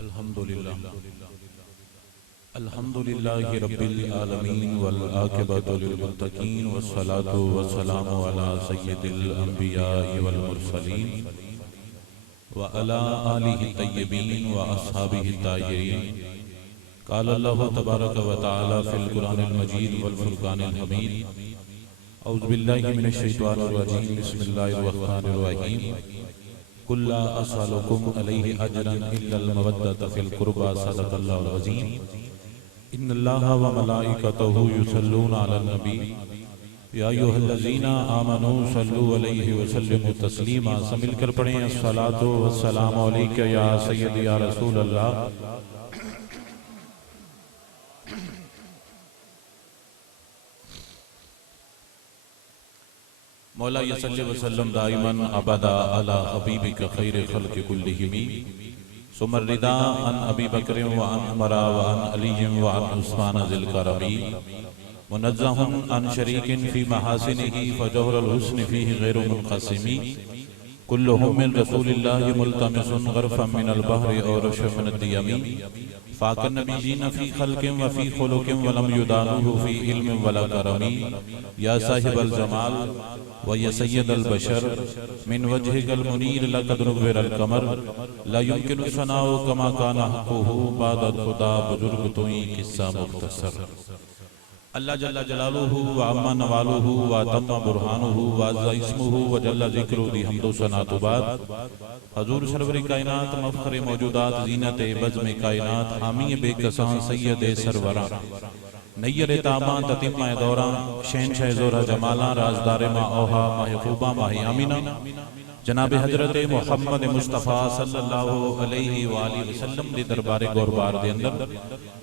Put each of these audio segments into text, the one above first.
الحمد لله رب العالمين والعاقبة للمتقين والصلاة والسلام على سيد الأنبياء والمرسلين وعلى آله الطيبين وأصحابه الطاهرين. قال الله تبارك وتعالى في القرآن المجيد والفرقان الحميد: أعوذ بالله من الشيطان الرجيم، بسم الله الرحمن الرحيم. قل لا أسألكم عليه أجرا إلا المودة في القربى، صدق الله العظيم. إن الله وملائكته يصلون على النبي يا أيها الذين آمنوا صلوا عليه وسلموا تسليما. سب مل کر پڑھیں: الصلاة والسلام عليك يا سيدي يا رسول الله. مولا صلی وسلم دائما ابدا على حبیبک خیر خلق کلہم. ثم الرضا عن ابی بکر وعن عمر وعن علی وعن عثمان ذی الکرم. منزہ عن شریک فی محاسنہ فجوہر الحسن فیہ غیر منقسم. کلہم من رسول اللہ ملتمس غرفا من البحر اور رشف من الدیم. فاق النبیین فی خلق وفی خلق ولم یدانوہ فی علم ولا کرم. یا صاحب الجمال وَيَا سَيِّدَ الْبَشَرِ مِنْ وَجْهِكَ الْمُنِيرِ لَقَدْ نُوِّرَ الْقَمَرُ لَا يُمْكِنُ ثَنَاؤُ كَمَا كَانَ حَقُّهُ بَعْدَ الْخُدَى. بزرگ تو ہی قصہ مختصر. اللہ جل جلالہ وعم نوالہ واتم برہانہ وعز اسمہ وجل ذکرہ دی حمد و ثنا تو بعد. حضور سرور کائنات مفخر موجودات زینت بزم کائنات حامی بے کساں سید سروران نیر تاباں تتیمہ دوراں شہنشاہ زورہ جمالاں رازدار ماں اوہا ماہ خوباں ماہ آمینہ جناب حضرت محمد مصطفیٰ صلی اللہ علیہ وآلہ وسلم دی دربار گوربار دے اندر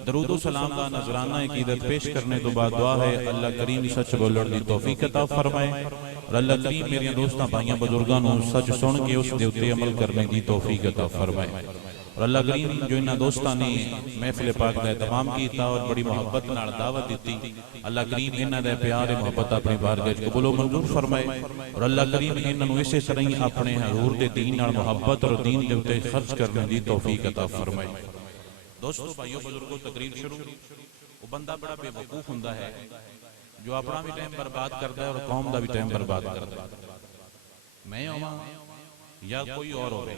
درود و سلام دا نذرانہ عقیدت پیش کرنے تو بعد دعا ہے اللہ کریم سچ بولن دی توفیق عطا فرمائے اور اللہ کریم میری دوستاں بھائیاں بزرگانوں سچ سن کے اس دے اتے عمل کرنے دی توفیق عطا فرمائے. اور اللہ کریم جو انہاں دوستاں نے محفل پاک دا اہتمام کیتا اور بڑی محبت نال دعوت دیتی، اللہ کریم انہاں دے پیار محبت اپنی بارگاہ وچ قبول و منظور فرمائے. اور اللہ کریم انہاں نوں اسی طرح ہی اپنے حضور دے دین نال محبت اور دین دے اوتے خرچ کرنے دی توفیق عطا فرمائے. دوستو بھائیو بزرگوں تقریر شروع. وہ بندہ بڑا بے وقوف ہوندا ہے جو اپنا بھی ٹائم برباد کردا ہے اور قوم دا بھی ٹائم برباد کردا ہے. میں ہوواں یا کوئی اور ہوے،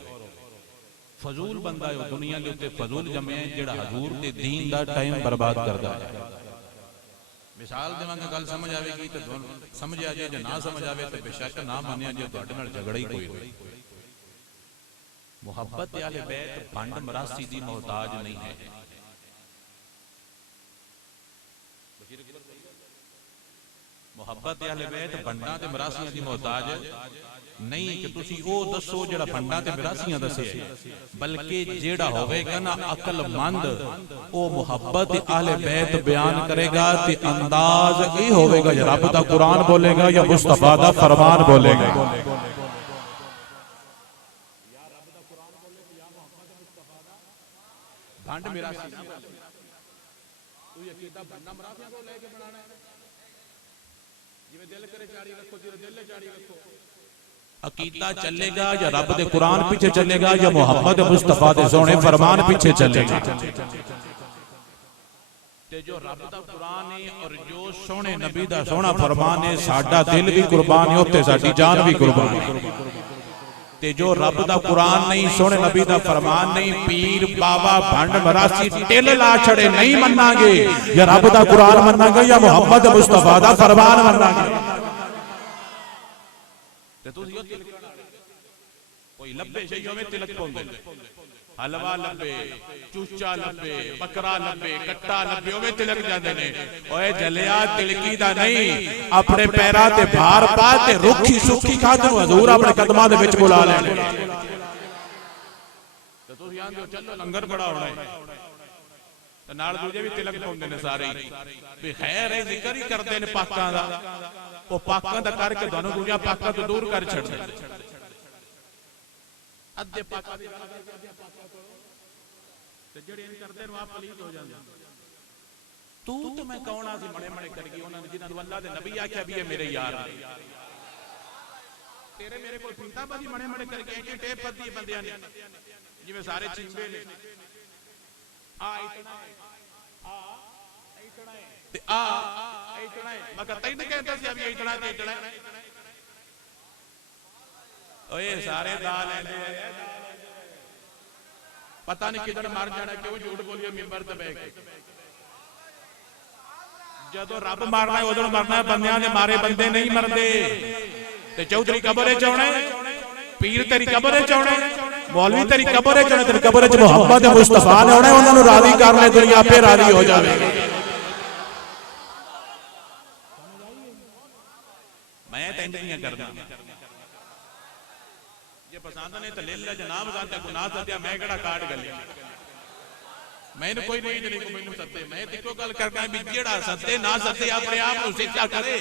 فضول بندہ ہے دنیا کے اوتے فضول جمع ہے جڑا حضور دے دین دا ٹائم برباد کردا ہے. مثال دیواں گا گل سمجھ آوے گی تے سمجھ آ جائے، جے نہ سمجھ آوے تے بے شک نہ منیا جے تہاڈے نال جھگڑا ہی کوئی نہیں. محبت اہل بیت بھنڈ مراسی دی محتاج نہیں ہے. محبت اہل بیت بھنڈاں تے مراسیاں دی محتاج نہیں کہ تسی او دسو جڑا بھنڈاں تے مراسیاں دسے، بلکہ جیڑا ہوئے گا نا عقل مند او محبت اہل بیت بیان کرے گا تے انداز ای ہوئے گا یا رب دا قرآن بولے گا یا مصطفیٰ دا فرمان بولے گا. بھنڈ مراسی تو یہ عقیدہ بھنڈا مراسیاں کو لے کے بنانا ہے. دل کرے چاڑی رکھو، دل چاڑی رکھو. عقیدہ چلے گا یا رب دے قرآن پیچھے چلے گا یا محمد مصطفیٰ دے سونے فرمان پیچھے چلے گا. تے جو رب دا قرآن ہے اور جو سونے نبی دا سونا فرمان ہے، ساڈا دل بھی قربان ہے تے ساڈی جان بھی قربان ہے. تے جو رب دا قرآن نہیں، سونے نبی دا فرمان نہیں، پیر بابا بھنڈ مراسی ٹل لا چھڑے نہیں مننا گے. یا رب دا قرآن مننا گے یا محمد مصطفیٰ دا فرمان مننا گے. کوئی لبے شیئوں میں تلک پوندے، حلوہ لبے، چوچا لبے، بکرا لبے، کٹا لبے میں تلک جاندے نے. اوے جلیا تلکی دا نہیں، اپنے پیرا تے بھار پاتے رکھی سکھی کھاتے حضور اپنے قدمہ دے بچ بلا لینے. تو تو یہاں جو چلو لنگر بڑا ہونا ہے تو نار دوجہ بھی تلک پوندے نے سارے بھی خیر ہے ذکر ہی کردے نے پاکاں دا. وہ پاکاں دا کر کے دونوں دنیا پاکاں تو دور کر چھڑ دے. ادھے پاکاں دی تے جڑے ان کردے نو آپ پلیت ہو جاندے. تو میں کون آسی مڑے مڑے کر گئی انہوں نے جنہاں نو اللہ دے نبی آکھیا بھی ہے میرے یار. تیرے میرے کو پھنٹا بازی مڑے مڑے کر کے ٹیپ پتی بندیاں نے جی میں سارے چیمبے نے مگر تین کہتا سی ابھی اتنا تے اتنا اوے سارے دال ہیں پتہ نہیں کدھر مر جانا کیوں جھوٹ بولیے ممبر تے بیٹھ کے جدو رب مارنا ہے ادھر مرنا ہے بندیاں نے مارے بندے نہیں مردے تے چودھری قبر چونے پیر تیری قبر چونے مولوی تیری قبر چونے تیری قبر چ محمد مصطفیٰ نے ہونے انہاں نوں راضی کر لے دنیا پہ راضی ہو جاوے میں تینڈیاں کرنا یہ پسند نے تے لے جناب ذات گناہ سدیا میں کیڑا کاٹ گلی میں نے کوئی نہیں جڑی کو مینوں سدے میں تے کو گل کرنا بھی جیڑا سدے نہ سدے اپنے آپ نوں سچا کرے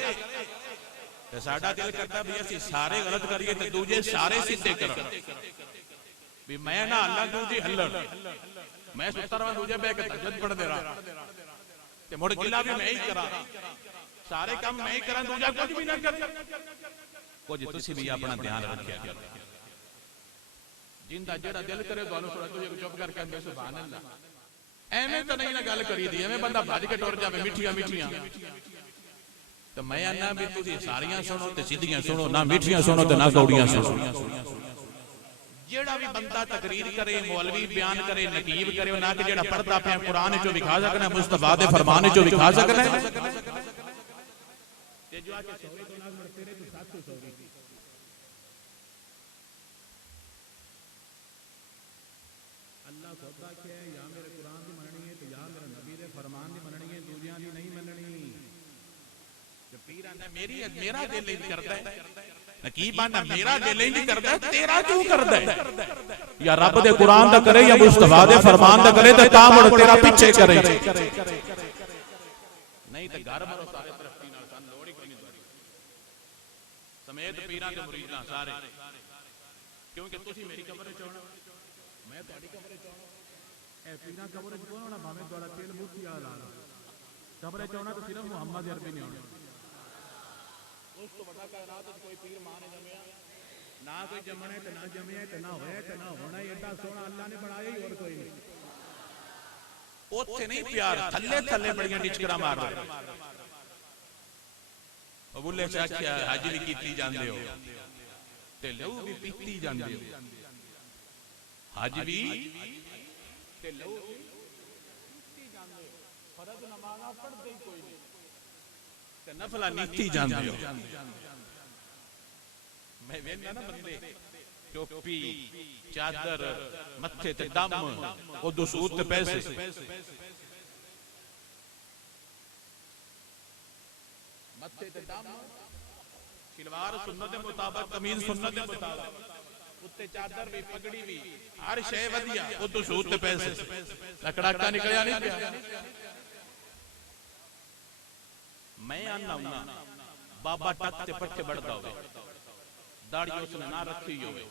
تے ساڈا دل کردا بھی اسی سارے غلط کریے تے دوجے سارے سیدھے کرن بھی میں نہ اللہ دوجی ہلن میں 17واں دوجے بے کے تہجد پڑھ دے رہا تے مڑ گلا بھی میں ہی کراں سارے کام میں ہی کراں دوجا کچھ بھی نہ کرے کچھ تسی بھی اپنا دھیان رکھیا کرو جن دا جڑا دل کرے تانوں سنا تو چپ کر کے اندے سبحان اللہ ایویں تے نہیں نہ گل کری دی ایویں بندہ بھج کے ٹر جاوے میٹھیاں میٹھیاں تے میں آنا بھی تسی ساریاں سنو تے سیدھیاں سنو نہ میٹھیاں سنو تے نہ کوڑیاں سنو جیڑا بھی بندہ تقریر کرے مولوی بیان کرے نقیب کرے نہ کہ جیڑا پڑھدا پیا قرآن چوں وکھا سکنا مصطفیٰ دے فرمان چوں وکھا سکنا تے جو آ کے سوری تو نہ مر تیرے تو ساتھ تو سوری اللہ سودا کیا ہے یا میرے قرآن دی مننی ہے تے یا میرے نبی دے فرمان دی مننی ہے دوجیاں دی نہیں مننی جو پیر آندا میرا دل نہیں کردا ہے نقیب آندا میرا دل نہیں کردا ہے تیرا کیوں کردا ہے یا رب دے قرآن دا کرے یا مصطفیٰ دے فرمان دا کرے تے تا مڑ تیرا پیچھے کرے نہیں تے گھر مرو سارے ترقی نال سن لوڑ ہی کوئی نہیں سمیت پیراں دے مریداں سارے کیونکہ تسی میری قبر وچ آنا میں تہاڈی قبر وچ آنا اے پیراں قبر وچ کون ہونا بھاویں تہاڈا تیل مفتی آ لانا قبر وچ آنا تے صرف محمد عربی نہیں آنا اس تو بڑا کائنات وچ کوئی پیر ماں نے جمیا نہ کوئی جمنا ہے تے نہ جمیا تے نہ ہویا تے نہ ہونا ایڈا سونا اللہ نے بنایا ہی اور کوئی نہیں اوتھے نہیں پیار تھلے تھلے بڑیاں ڈچکراں مار رہے بولے چاچا حج بھی کیتی جاندے ہو تے لو بھی پیتی جاندے ہو حج بھی تے لو بھی پیتی جاندے ہو فرض نمازاں پڑھدے کوئی نہیں تے نفلاں نیتی جاندے ہو میں ویکھنا نا بندے ٹوپی چادر متھے تے دم او دسوت تے پیسے متھے تے دم شلوار سنت دے مطابق قمیض سنت دے مطابق اتے چادر بھی پگڑی بھی ہر شے ودیا او دسوت تے پیسے لکڑاکا نکلیا نہیں پیا میں آنا ہوں بابا ٹک تے پٹھے بڑھدا ہوئے داڑھی اس نے نہ رکھی ہوئے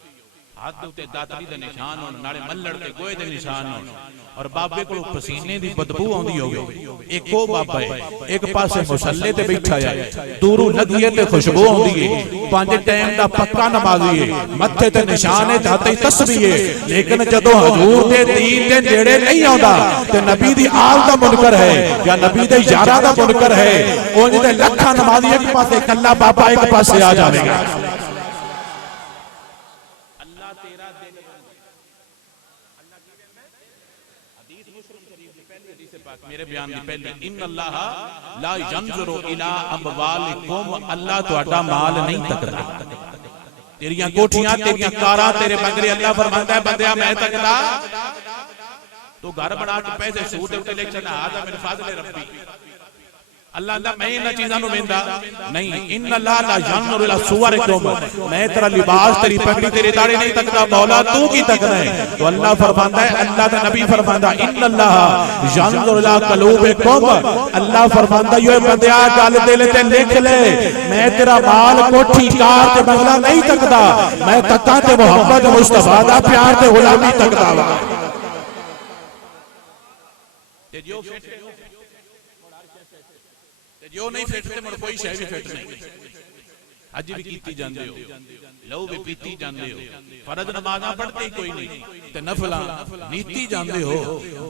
ہاتھ تے داتری دے نشان ہون نالے ملڑ تے گوئے دے نشان ہون اور بابے کو پسینے دی بدبو آندی ہوگی ایک وہ بابا ہے ایک پاسے مسلے تے بیٹھا ہے دورو لگیے تے خوشبو آندی ہے پانچ ٹائم دا پکا نمازی ہے متھے تے نشان ہے دھاتے تسبیح ہے لیکن جدو حضور دے دین دے نیڑے نہیں آندا تے نبی دی آل دا منکر ہے یا نبی دے یارہ دا منکر ہے اونج دے لکھا نمازی ایک پاسے کلا بابا ایک پاسے آ جاوے گا میرے بیان دی پہلی ان اللہ لا ینظر الی اموالکم اللہ تہاڈا مال نہیں تکدا تیریاں کوٹھیاں تیریاں کاراں تیرے بنگلے اللہ فرماندا ہے بندیا میں تکدا تو گھر بنا کے پیسے سود تے لے چلا آدھا میرے فاضل ربی اللہ اندہ میں انہا چیزاں نو مندہ نہیں ان اللہ لا ینظر الی صورکم میں تیرا لباس تیری پگڑی تیری داڑھی نہیں تکدا مولا تو کی تکنا ہے تو اللہ فرماندا ہے اللہ دا نبی فرماندا ان اللہ ینظر الی قلوبکم اللہ فرماندا یہ بندیا گل دل تے لکھ لے میں تیرا مال کوٹھی کار تے بنگلہ نہیں تکدا میں تکا تے محمد مصطفیٰ دا پیار تے غلامی تکدا وا جو نہیں فیٹتے مر کوئی شے بھی فیٹ نہیں حج بھی کیتی جاندے ہو، لو بھی پیتی جاندے ہو، فرض نمازاں پڑھتے ہی کوئی نہیں تے نفلاں نیتی جاندے ہو،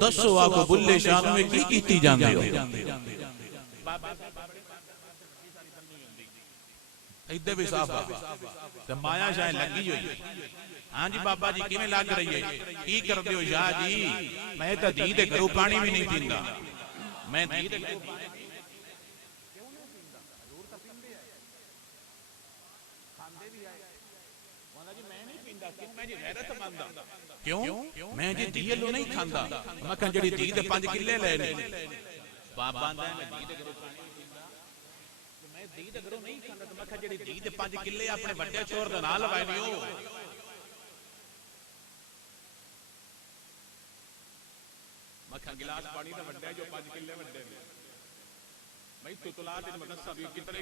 دسو آکو بلے شان میں کی کیتی جاندے ہو؟ ایدے بھی صاف تے مایا شاہ لگی ہوئی، ہاں جی بابا جی کیویں لگ رہی ہے؟ کی کردے ہو شاہ جی؟ میں تے دھی دے گھروں پانی بھی نہیں پیندا، میں دھی دے گھروں کیوں میں جی دھی لو نہیں کھاندا، میں کہاں جڑی دھی دے 5 کلے لے نے بابا دا میں دھی دے گھروں میں دھی دے گھروں نہیں کھاندا، میں کہاں جڑی دھی دے 5 کلے اپنے بڑے چور دے نال لوائے دیو۔ میں کہاں گلاس پانی دا وڈا جو 5 کلے وڈے نے، میں تو تلا دے مدرسہ بھی کتنے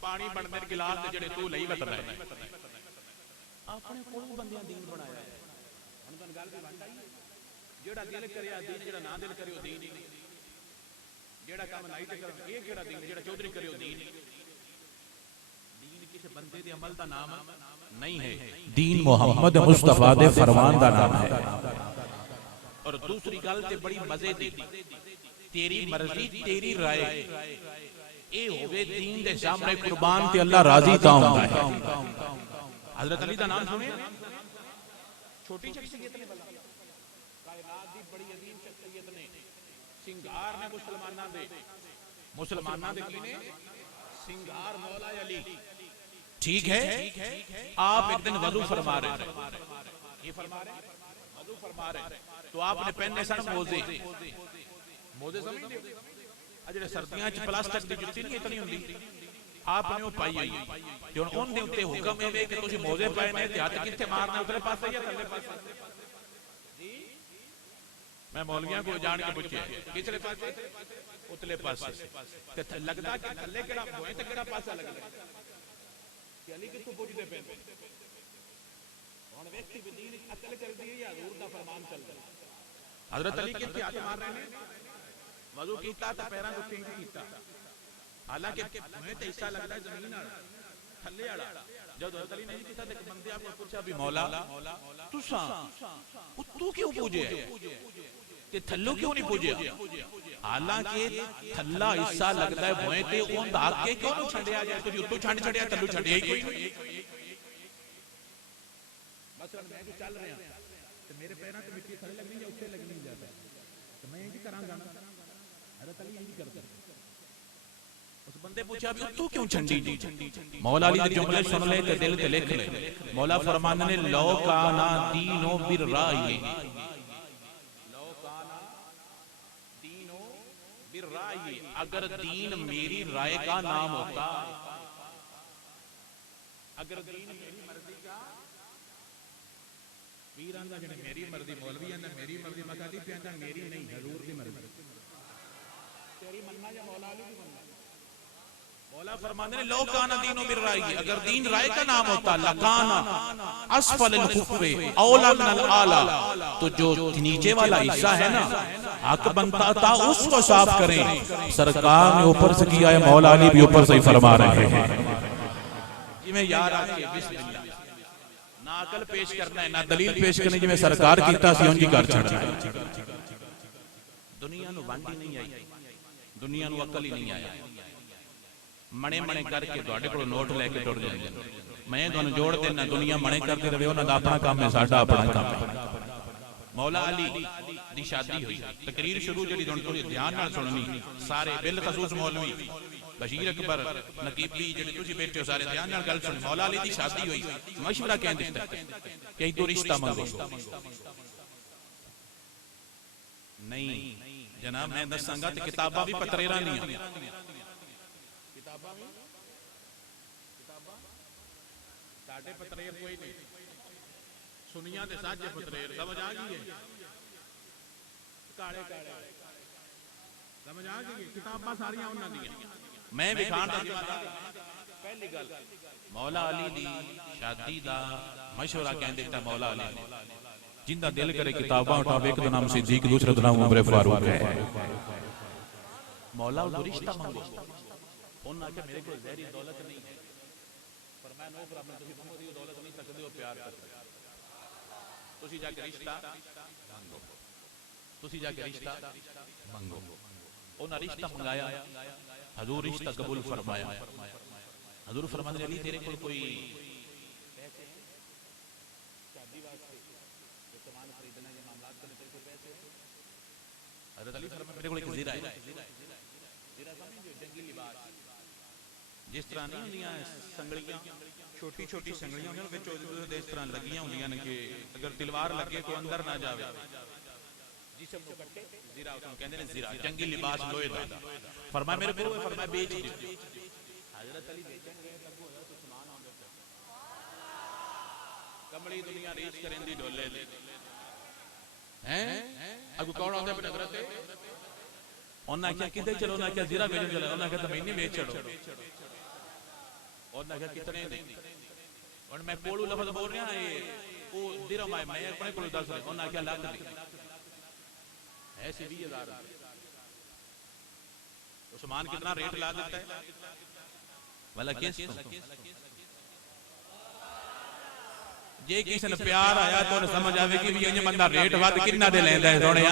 پانی بندے گلاس دے جڑے تو لئی وٹنا ہے اپنے کول بندیاں دین بنایا ہے۔ ہن تن گل دی وڈ آئی جیڑا دل کریا دین، جیڑا نہ دل کریو دین ہی نہیں، جیڑا کام لائی تے کرو اے کیڑا دین، جیڑا چودھری کریو دین دین کسی بندے دے عمل دا نام نہیں ہے، دین محمد مصطفیٰ دے فرمان دا نام ہے۔ اور دوسری گل تے بڑی مزے دی، تیری مرضی تیری رائے اے ہوئے دین دے سامنے قربان تے اللہ راضی تا ہوندا ہے۔ حضرت علی دا نام سنے؟ چھوٹی شخصیت نے بلا کائنات دی بڑی عظیم شخصیت نے، سنگار نے مسلماناں دے کی نے سنگار مولا علی، ٹھیک ہے؟ آپ ایک دن وضو فرما رہے تھے، یہ فرما رہے وضو فرما رہے تو آپ نے پہنے سن موزے، موزے سمجھتے ہو جڑے سردیاں چ پلاسٹک دی جُتی نہیں اتنی ہوندی، آپ نے وہ پائی ہوئی کہ ان دے اوتے حکم ہے کہ تسی موزے پائے نے تے ہاتھ کتھے مارنا اترے پاسے یا تھلے پاسے؟ میں مولویاں کو جان کے پوچھیا کتھے پاسے؟ اتلے پاسے تے لگدا کہ تھلے کیڑا ہوئے تے کیڑا پاسا لگدا کہ علی کتھوں پوچھدے پے ہن ویکھی بھی دین عقل چلدی ہے یا حضور دا فرمان چلدا ہے؟ حضرت علی کتھے ہاتھ مار رہے نے؟ وضو کیتا تے پیراں کو چینج کیتا، حالانکہ میں تے حصہ لگدا ہے زمین والا تھلے والا، جب حضرت علی نے کیتا تے بندے آپ کو پوچھا بھی مولا تساں تو کیوں پوجے تے تھلو کیوں نہیں پوجیا؟ حالانکہ تھلا حصہ لگدا ہے بوئے تے اون دا کے کیوں نہ چھڈیا جائے؟ تو تو چھڈ چھڈیا تھلو چھڈیا ہی کوئی نہیں۔ مثلا میں جو چل رہا تے میرے پیراں تے مٹی تھلے لگنی یا اوتے لگنی جاتا تے میں انج کراں گا نا، حضرت علی انج کردا۔ اس بندے پوچھا بھی تو کیوں چھنڈی جی؟ مولا علی دے جملے سن لے تے دل تے لکھ لے، مولا فرمانے نے لو کانا دینو بالرائے، لو کانا دینو بالرائے، اگر دین میری رائے کا نام ہوتا، اگر دین میری مرضی کا، پیران دا جنے میری مرضی، مولوی اندر میری مرضی، مقادی پہ اندر میری نہیں، حضور کی مرضی، تیری مننا یا مولا علی کی مننا؟ مولا فرمانے نے لو کانا دینو بالرائے، اگر دین رائے کا نام ہوتا لکانا اسفل الخف اولا من الاعلی، تو جو نیچے والا حصہ ہے نا حق بنتا تھا اس کو صاف کریں، سرکار نے اوپر سے کیا ہے، مولا علی بھی اوپر سے ہی فرما رہے ہیں۔ جی میں یار آکے بسم اللہ نہ عقل پیش کرنا ہے نہ دلیل پیش کرنی، جی میں سرکار کیتا سی ان جی کر چھڑنا ہے۔ دنیا نو وانڈی نہیں آئی، دنیا نو عقل ہی نہیں آیا، منے منے کر کے تواڈے کول نوٹ لے کے ٹر جائیں، میں تانوں جوڑ دینا، دنیا منے کرتے رہے، انہاں دا اپنا کام ہے، ساڈا اپنا کام ہے۔ مولا علی دی شادی ہوئی، تقریر شروع جڑی ہن تھوڑی دھیان نال سننی، سارے بالخصوص مولوی بشیر اکبر نقیبی جڑے تسی بیٹھے ہو سارے دھیان نال گل سنو۔ مولا علی دی شادی ہوئی، مشورہ کہیں دتا کہ تو رشتہ منگو، نہیں جناب میں دساں گا تے کتاباں بھی پتریراں نہیں ہیں، کتاباں بھی ساڈے پتریر کوئی نہیں، سنیاں دے ساجے پتریر، سمجھ آ گئی ہے؟ کاڑے کاڑے سمجھ آ گئی ہے؟ کتاباں ساریاں انہاں دیاں۔ میں وکھان دا ذمہ دار، پہلی گل مولا علی دی شادی دا مشورہ کہیں دیتا مولا علی نے، جن دا دل کرے کتاباں اٹھاوے، ایک دا نام صدیق، دوسرے دا نام عمر فاروق ہے۔ مولا کو رشتہ مانگو، انہاں کہ میرے کو زہری دولت نہیں ہے، فرمایا نو پرابلم تسی بہت ہی دولت نہیں سکتے ہو پیار کر تسی جا کے رشتہ مانگو تسی جا کے رشتہ مانگو انہاں رشتہ منگایا حضور رشتہ قبول فرمایا حضور فرماتے علی تیرے کول کوئی پیسے ہیں شادی واسطے جو سامان خریدنا یا معاملات کرنے تیرے کوئی پیسے ہیں حضرت علی فرماتے میرے کول ایک زیرہ ہے زیرہ سمجھو جنگی لباس جس طرح نہیں ہوندیاں سنگڑیاں چھوٹی چھوٹی سنگڑیاں ہوندیاں وچ اس طرح لگیاں ہوندیاں نے کہ اگر تلوار لگے تو اندر نہ جاوے جسم نو کٹے زیرہ اس کہندے نے زیرہ جنگی لباس لوہے دا فرمایا میرے کو فرمایا بیچ دیو حضرت علی بیچن گئے تک حضرت عثمان آندے کملی دنیا ریس کریں دی ڈولے دے ہیں اگو کون آندے پہ حضرت انہاں کیا کدے چلو انہاں کیا زیرہ بیچن چلو انہاں کیا تمہیں نہیں بیچ چڑھو انہاں کیا کتنے دیں اور میں پولو لفظ بول رہا ہے وہ درہم آئے میں اپنے کو 10 رہے انہاں کیا لاکھ دی ایسی 20,000 عثمان کتنا ریٹ لا دیتا ہے والا کس جے کسی نے پیار آیا تو سمجھ آوے کہ یہ بندہ ریٹ واد کتنا دے لیندا ہے سونے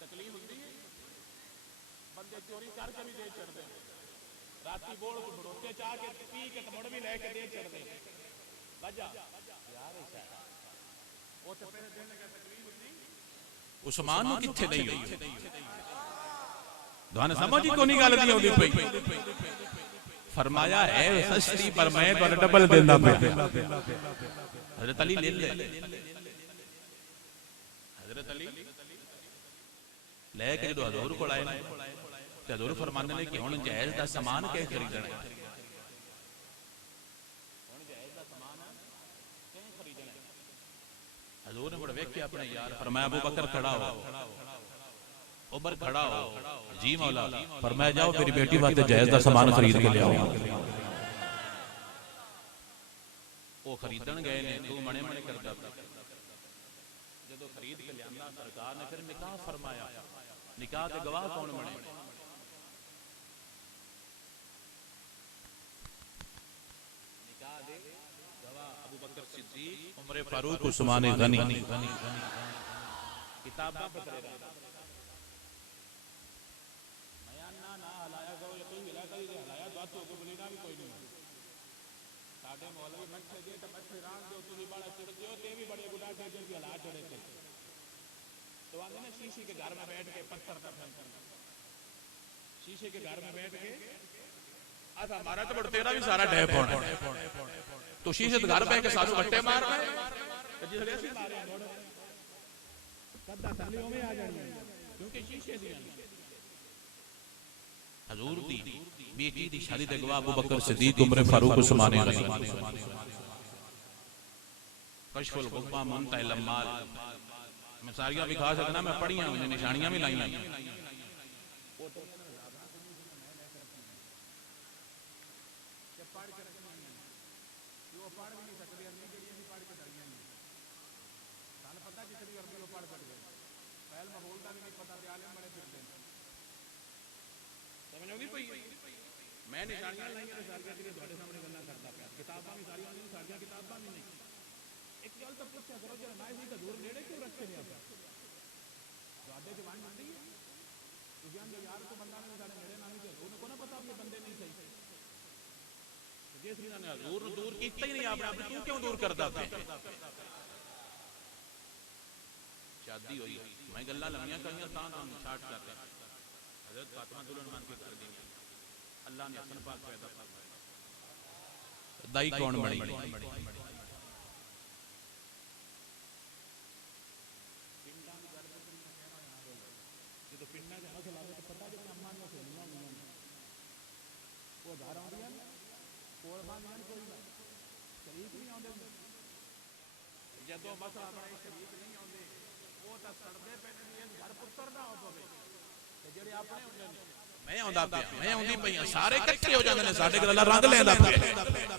تکلیف ہوتی ہے بندے چوری کر کے بھی دے چڑھ دیں راتی بوڑ کو بڑوتے چاہ کے پی کے مڑ بھی لے کے دے چڑھ دیں وجہ پیار ایسا ہے وہ تو پہلے دینے کا تکلیف ہوتی عثمان نو کتھے نہیں ہوئی دوانے سمجھ ہی کونی گل نہیں ہوندی پئی فرمایا ہے سستی پر میں تو ڈبل دیندا پیا حضرت علی لے لے حضرت علی لے کے جو حضور کو لائے تو حضور فرمانے نے کہ ہن جہیز دا سامان کہیں خریدنا ہے ہن جہیز دا سامان کہیں خریدنا ہے حضور نے بڑا ویکھ کے اپنے یار فرمایا ابو بکر کھڑا ہو عمر کھڑا ہو جی مولا فرمایا جاؤ میری بیٹی واسطے جہیز دا سامان خرید کے لے آؤ وہ خریدن گئے نے تو منے منے کردا تھا جدو خرید کے لیاندا سرکار نے پھر نکاح فرمایا نکاح کے گواہ کون بنے نکاح دے گواہ ابو بکر صدیق عمر فاروق عثمان غنی کتاباں پترے رہا میاں نہ ہلایا گو یا کوئی ہلا کر ہلایا بات تو بولے گا بھی کوئی نہیں ساڈے مولوی مٹھے دے تے مٹھے ران دے تو بھی بڑا چڑھ دیو تے بھی بڑے گڈا تے جو ہلا چڑھے تے تو آندے نا شیشے کے گھر میں بیٹھ کے پتھر کا پھینکنا شیشے کے گھر میں بیٹھ کے آتا ہمارا تو بڑھ تیرا بھی سارا ڈیپ ہونا تو شیشے کے گھر بیٹھ کے سارے بٹے مار رہے جس لئے سے مارے ہیں کدہ تھلیوں میں آ جائیں کیونکہ شیشے دیا حضور دی بیٹی دی شادی دے گواہ ابو بکر صدیق عمر فاروق عثمان غنی کشف الغمہ منتہی لمال میں ساریاں بھی کھا سکنا میں پڑھیاں انہیں نشانیاں بھی لائیاں میں نشانیاں لائیاں ساریاں کے لیے دوڑے سامنے گلنا کرتا پیا کتاباں بھی ساریاں نہیں ساریاں کتاباں بھی نہیں ایک گل تو پوچھا کرو جب میں سی حضور نیڑے کیوں رکھتے ہیں آپ دوڑے جوان مندی ہے کیونکہ یار کو بندہ نے سارے نیڑے نامی تے حضور کو نہ پتا کہ بندے نہیں صحیح جس لیے نے حضور دور کیتا ہی نہیں آپ نے تو کیوں دور کردا پے شادی ہوئی میں گلاں لمیاں کریاں تاں شارٹ کرتے حضرت فاطمہ دلہن مان کے کر دی اللہ نے حسن پاک پیدا فرمایا دائی کون بنی تو پنڈا کے مسئلہ آگے تو پتہ جب امان میں سہلیاں ہوئی ہیں وہ گھر آ رہی ہیں قربان ہیں کوئی شریک نہیں آتے جدو مسئلہ بڑے شریک نہیں آتے وہ تو سڑدے پہ نہیں گھر پتر نہ ہو پوے میں آਉਂਦਾ ਪਿਆ ਮੈਂ ਆਉਂਦੀ ਪਈਆਂ ਸਾਰੇ ਇਕੱਠੇ ਹੋ ਜਾਂਦੇ ਨੇ ਸਾਡੇ ਕੋਲ ਅੱਲਾ ਰੰਗ ਲੈਂਦਾ ਪਿਆ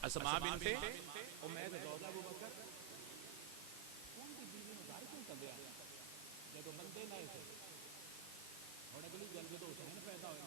ਅਸਮਾ ਬਿਨਤ ਉਮੈਸ ਜ਼ੌਜਾ ਅਬੂ ਬਕਰ ਜਦੋਂ ਬੰਦੇ ਨਾ ਹੁਣ ਅਗਲੀ ਗੱਲ ਜਦੋਂ ਹੁਸੈਨ ਪੈਦਾ ਹੋਇਆ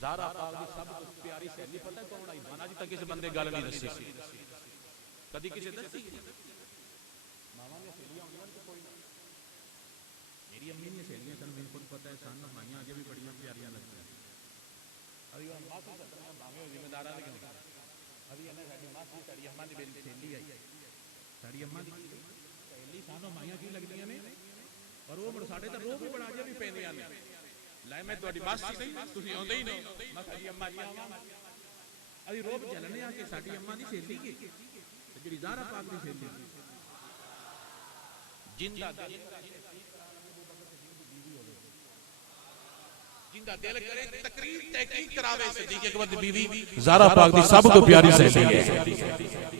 ਜ਼ਾਰਾ ਪਾਕ ਦੀ ਸਭ ਤੋਂ ਪਿਆਰੀ ਸਹੇਲੀ ਪਤਾ ਕੌਣ ਆਈ ਮਾਨਾ ਜੀ ਤਾਂ ਕਿਸੇ ਬੰਦੇ ਗੱਲ ਨਹੀਂ ਦੱਸੀ ਸੀ ਕਦੀ ਕਿਸੇ ਦੱਸੀ ਮਾਵਾਂ ਦੀਆਂ ਸਹੇਲੀਆਂ ਹੁੰਦੀਆਂ ਤੇ ਕੋਈ ਨਾ ਮੇਰੀ ਅੰਮੀ ਦੀਆਂ ਸਹੇਲੀਆਂ ਸਨ ਮੈਨੂੰ ਖੁਦ ਪਤਾ ਹੈ ਸਾਨੂੰ ਮਾਈਆਂ ਅਜੇ ਵੀ ਬੜੀਆਂ ਪਿਆਰੀਆਂ ਲੱਗਦੀਆਂ ਅਭੀ ਉਹ ਮਾਸੀ ਸੱਤਨਾ ਭਾਵੇਂ ਜ਼ਿੰਮੇਦਾਰਾਂ ਦੀ ਅਭੀ ਇਹਨੇ ਸਾਡੀ ਮਾਸੀ ਸਾਡੀ ਅੰਮਾ ਦੀ ਬੇਲੀ ਸਹੇਲੀ ਆਈ ਸਾਡੀ ਅੰਮਾ ਦੀ ਸਹੇਲੀ ਸਾਨੂੰ ਮਾਈਆਂ ਕੀ ਲੱਗਦੀਆਂ ਨੇ ਪਰ ਉਹ ਮੁੜ ਸਾਡੇ ਤਾਂ ਰੋਹ ਵੀ ਬੜਾ ਜਿਹਾ ਵੀ ਪੈਂਦੀਆਂ ਨੇ ਲੈ ਮੈਂ ਤੁਹਾਡੀ ਮਾਸੀ ਨਹੀਂ ਤੁਸੀਂ ਆਉਂਦੇ ਹੀ ਨਹੀਂ ਮੈਂ ਸਾਡੀ ਅੰਮਾ ਜੀ ਆਵਾਂ ਅਸੀਂ ਰੋਬ ਜਲਨੇ ਆ ਕਿ ਸਾਡੀ ਅੰਮਾ ਦੀ ਸਹੇਲੀ ਕੀ ਜਿਹੜੀ ਜ਼ਾਰਾ ਪਾਕ ਦੀ ਸਹੇਲੀ ਜਿੰਦਾ ਦਿਲ ਕਰੇ ਤਕਰੀਰ ਤਹਿਕੀਕ ਕਰਾਵੇ ਸਿੱਦੀਕ ਅਕਬਰ ਦੀ ਬੀਵੀ ਜ਼ਾਰਾ ਪਾਕ ਦੀ ਸਭ ਤੋਂ ਪਿਆਰੀ ਸਹੇਲੀ ਹੈ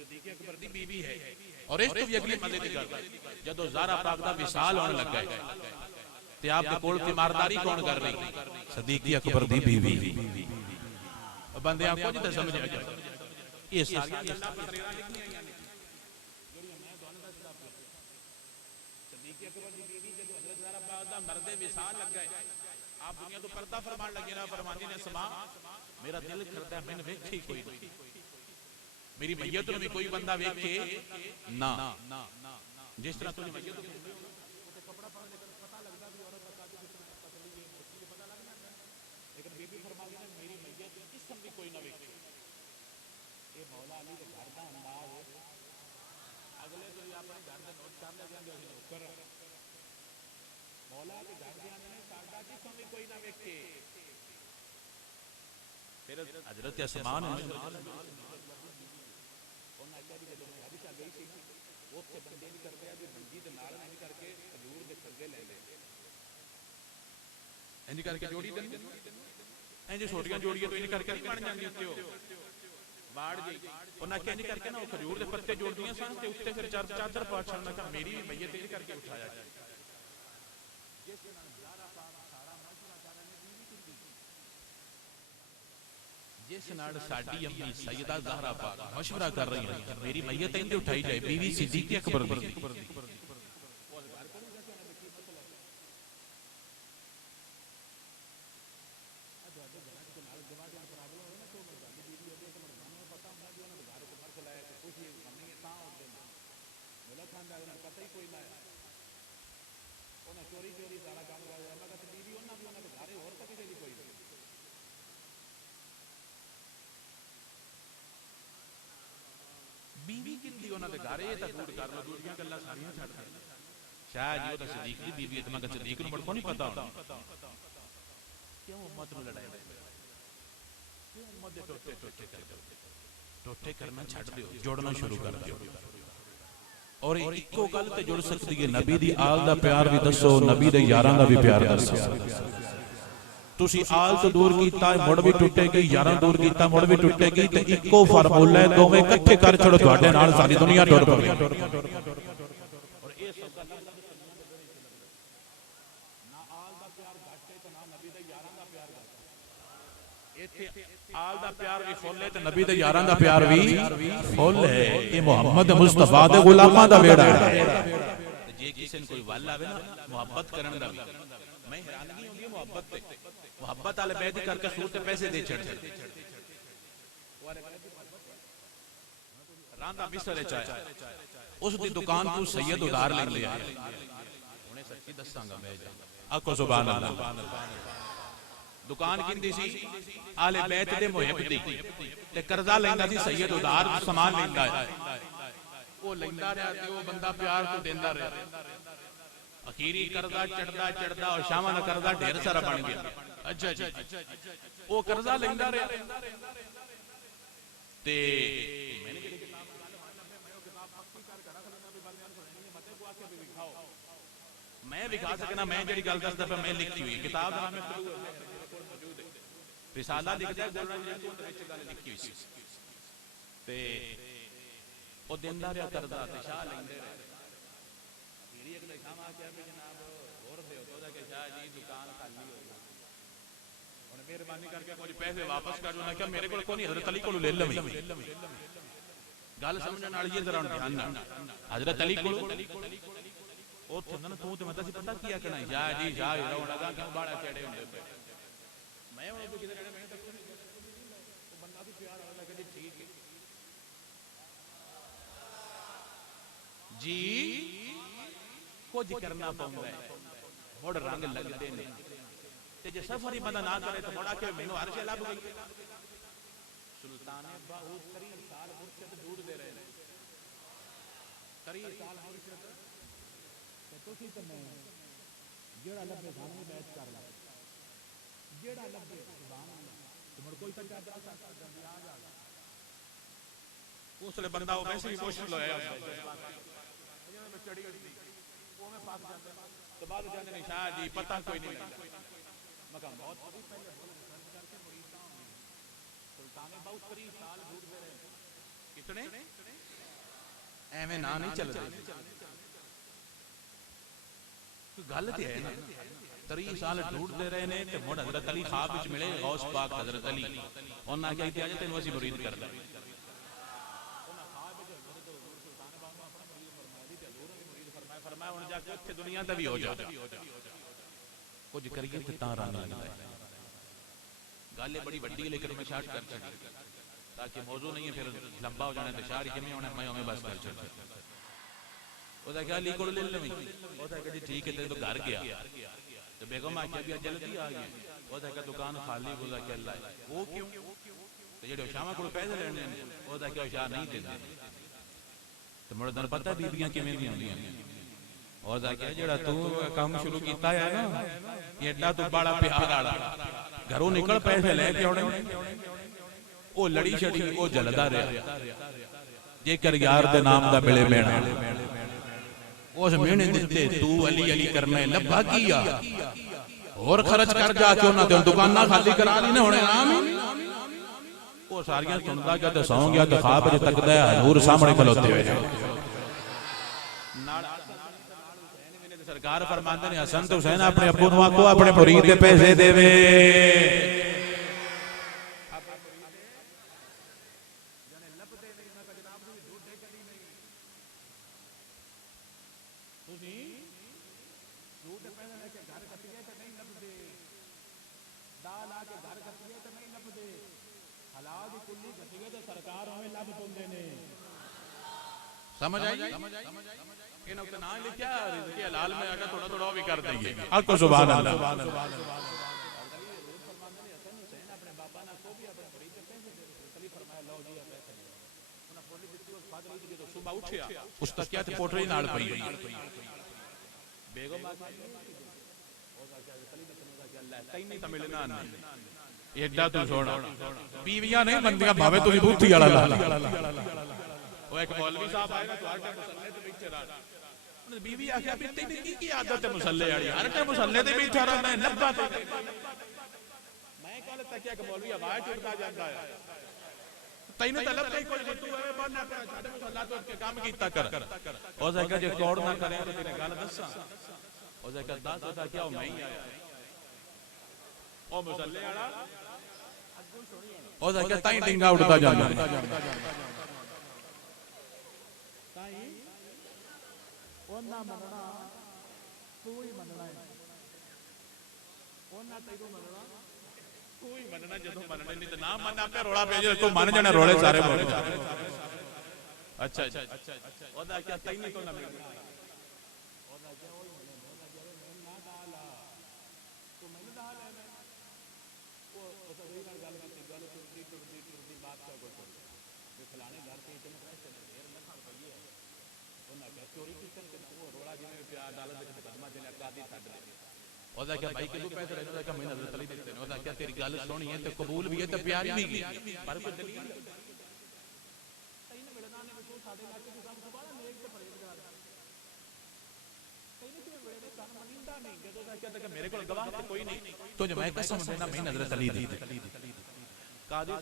صدیق اکبر دی بیوی ہے اور اس تو بھی اگلی مزے دی گل جدو زہرا پاک دا وصال ہونے لگا ہے تے آپ دے کول تیمارداری کون کر رہی صدیق اکبر دی بیوی بندے آپ کو جدہ سمجھا جائے یہ ساری اللہ پر تریرہ لکھنی آئی آنے صدیق اکبر دی بیوی جدو حضرت زہرا پاک دا مرد وصال لگ گئے آپ دنیا تو پردہ فرمان لگے نا فرمانی نے سما میرا دل کرتا ہے میں نے ویکھی کوئی نہیں میری میت میں کوئی بندہ ویکھے نہ جس طرح تو میت میں کپڑا پڑھنے کا پتہ لگتا بھی عورت بتا دی کس طرح پتلی ہے اس کی پتہ لگنا لیکن بی بی فرماتی ہے میری میت جسم بھی کوئی نہ ویکھے یہ مولا علی کے گھر کا انداز اگلے تو یہ اپنے گھر کا نوٹ کر لے جاندے ہوئے نوکر مولا کے گھر دے اندر ساڈا جسم بھی کوئی نہ ویکھے پھر حضرت اسمان انج کر کے جوڑی دیں انج چھوٹیاں جوڑیاں تو انج کر کے نہیں بن جاندی اتنے ہو باڑ جی انہاں کہ انج کر کے نا وہ کھجور دے پتے جوڑ دیاں سن تے اوتے پھر چادر پا چھڑنا کہ میری میت انج کر کے اٹھایا جائے جس نال زہرا پاک سارا مشورہ کر رہے نے بیوی کی جس نال ساڈی امی سیدہ زہرا پاک مشورہ کر رہی ہیں میری میت انج اٹھائی جائے بیوی صدیق اکبر دی بیوی کن دی انہاں دے گھر اے تا دور کر لو دوریاں گلاں ساریاں چھڈ دے شاہ جی او تے صدیق دی بیوی تے میں کہ صدیق نو مڑ کو نہیں پتہ کیوں امت نو لڑائی کیوں امت دے ٹوٹے کرنا چھڈ دیو جوڑنا شروع کر دیو اور اکو گل تے جڑ سکدی ہے نبی دی آل دا پیار بھی دسو نبی دے یاراں دا بھی پیار دسو تسی آل تو دور کیتا ہے مڑ بھی ٹوٹے گی یاراں دور کیتا مڑ بھی ٹوٹے گی تے اکو فارمولہ ہے دوویں اکٹھے کر چھڑو تواڈے نال ساری دنیا ٹر پے اور اے سب دا نہ آل دا پیار گھٹ ہے تے نہ نبی دے یاراں دا پیار گھٹ ایتھے آل دا پیار بھی فل ہے تے نبی دے یاراں دا پیار بھی فل ہے یہ محمد مصطفیٰ دے غلاماں دا ویڑا ہے جے کسے کوئی ول آوے نا محبت کرن دا میں حیرانگی ہوندی ہے محبت تے محبت والے بیعت کر کے سود تے پیسے دے چھڑ راندا مصر وچ آیا اس دی دکان تو سید ادھار لے لیا ہنے سچی دساں گا میں آکھو سبحان اللہ دکان کیندی سی آل بیت دے محب دی تے قرضہ لیندا سی سید ادھار سامان لیندا ہے او لیندا رہیا تے او بندہ پیار تو دیندا رہیا اخیری قرضہ چڑھدا اور شامل قرضہ ڈھیر سارا بن گیا. اچھا جی وہ قرضہ لیندا رہا تے میں دکھا سکنا میں جڑی گل دسدا پیا میں لکھی ہوئی کتاب دا نام رسالہ لکھدا ہے گولڈن جی تو وچ گل لکھی ہوئی سی تے او دیندا رہیا قرضہ تے شاہ لیندے رہے. میری اگلے شام آ کے جناب اور دیو تو کہ شاہ جی دکان خالی ہو گئی ہن مہربانی کر کے کچھ پیسے واپس کر دو. نہ کہ میرے کول کوئی نہیں حضرت علی کولوں لے لویں گل سمجھن والی ہے ذرا دھیان نال. حضرت علی کولوں او تھن تو تے مطلب پتہ کیا کنا شاہ جی شاہ رو لگا کیوں باڑا چڑے ہوندے پے میں وہ کدھر جڑے میں تک تو بندہ بھی پیار والا کہ ٹھیک ہے جی کچھ کرنا پوندا ہے مڑ رنگ لگدے نے تے جے سفر ہی بندہ نہ کرے تو مڑا کے مینوں عرش لب گئی. سلطان باہو 30 سال مرشد ڈھونڈ دے رہے ہیں 30 سال مرشد تے تسی تے میں جیڑا لبے سامنے بیٹھ کر لے جیڑا لبے سبحان اللہ تو مڑ کوئی تے جا سکتا جلدی آ جا اس لے بندہ وہ ویسے ہی مشکل ہویا میں چڑی وہ میں پاس جاندے تو بعد جاندے نے شاہ جی پتہ کوئی نہیں لگدا مگر بہت بڑی پہلے سرچ کر کے مریداں سلطان بہت 30 سال ڈھونڈ دے رہے کتنے ایویں نہ نہیں چل رہے گل تے ہے نا 30 سال ڈھونڈ دے رہے نے تے مڑ حضرت علی خواب وچ ملے غوث پاک حضرت علی انہاں کہیا کہ اج تینوں اسی مرید کردا فرمایا ہن جا کے تے دنیا دا بھی ہو جا کچھ کریے تے تاں رنگ لگدا ہے. گل بڑی وڈی ہے لیکن میں شارٹ کر چھڈی تاکہ موضوع نہیں ہے پھر لمبا ہو جانا تے شعر جمع ہونا میں اوویں بس کر چھڈا. او دا کہ علی کول لے لویں او دا کہ ٹھیک ہے تے تو گھر گیا تے بیگم آ کے بھی جلدی آ گئی او دا کہ دکان خالی ہو گیا کہ اللہ وہ کیوں تے جڑے شاما کول پیسے لینے او دا کہ شاہ نہیں دیندے تے مڑ دن پتہ بیبییاں کیویں دی ہوندیاں اور دا کہ جڑا تو کام شروع کیتا ہے نا ایڈا تو بڑا پیار والا گھروں نکل پیسے لے کے اونے او لڑی چھڑی او جلدا رہیا جے کر یار دے نام دا ملے مینا اس مینے دتے تو علی علی کرنے لبا کیا اور خرچ کر جا کے انہاں تے دکاناں خالی کرا لی نے ہونے آمین او ساریاں سندا گیا تے سو گیا تے خواب وچ تکدا ہے حضور سامنے کھلوتے ہوئے سرکار فرماندے نے حسن تے حسین اپنے ابو نوں آکھو اپنے مرید دے پیسے دے وے سمجھ آئی انہوں نے نام لکھیا رزق حلال میں آگا تھوڑا تھوڑا بھی کر دیں گے آکو سبحان اللہ صبح اٹھیا اس تک کیا تھی پوٹری نال پئی بیگم تینی تا ملنا نہیں ایڈا تو چھوڑا بیویاں نہیں بندیاں بھاوے تو بوتھی والا لا وہ ایک مولوی صاحب آئے نا تو آٹے مسلے تے بیٹھے رہا بیوی آکھیا بھی تینی کی عادت ہے مسلے والی ہر تے مسلے تے بیٹھا رہنا ہے لبا تے میں کل تک کہ مولوی آواز چڑھتا جاتا ہے تینوں تے لب کوئی تو ہے بننا پڑا چھڈ مسلا تو کے کام کیتا کر او زکا جے کوڑ نہ کرے تو تیرے گل دساں او زکا دس ہوتا کیا میں ہی آیا او مسلے والا او زکا تائیں ڈنگا اڑتا جاندا اونا مننا تو ہی مننا ہے اونا تیرو مننا تو ہی مننا جدوں مننے نہیں تے نہ مننا پہ روڑا پہ جے تو من جانے رولے سارے بول اچھا اچھا او دا کیا تینی تو نہ مل او دا کیا وہی مننا نہ ڈالا تو میں نہ ڈالا او تو وہی گل ٹردی بات کا کوئی کہ فلانے گھر سے اتنے پیسے ڈھیر نہ کھا پئی ہے چوری کی روڑا جی عدالت مقدمہ چلیا قاضی چھڈ دے ਉਹਦਾ ਕਿਹਾ ਭਾਈ ਕਿਦੋਂ ਪੈਸੇ ਲੈਣੇ ਉਹਦਾ ਕਿਹਾ ਮੈਂ ਹਜ਼ਰਤ ਅਲੀ ਦਿੱਤੇ ਨੇ ਉਹਦਾ ਕਿਹਾ ਤੇਰੀ ਗੱਲ ਸੋਹਣੀ ਹੈ ਤੇ ਕਬੂਲ ਵੀ ਹੈ ਤੇ ਪਿਆਰੀ ਵੀ ਪਰ ਕੋਈ ਦਲੀਲ ਇਹਨੇ ਮਿਲਣਾ ਨੇ ਕੋਈ ਸਾਡੇ ਇਲਾਕੇ ਦੇ ਸਭ ਤੋਂ ਬਾਅਦ ਨੇਕ ਤੇ ਪਰਹੇਜ਼ਗਾਰ ਇਹਨੇ ਕਿਵੇਂ ਮਿਲੇ ਨੇ ਸਾਨੂੰ ਮੰਨਦਾ ਨਹੀਂ ਜਦੋਂ ਦਾ ਕਹਿੰਦਾ ਕਿ ਮੇਰੇ ਕੋਲ ਗਵਾਹ ਤੇ ਕੋਈ ਨਹੀਂ ਤੁਝ ਮੈਂ ਕਸਮ ਦੇਣਾ ਮੈਂ ਹਜ਼ਰਤ ਅਲੀ ਦੀ ਕਾਦੀ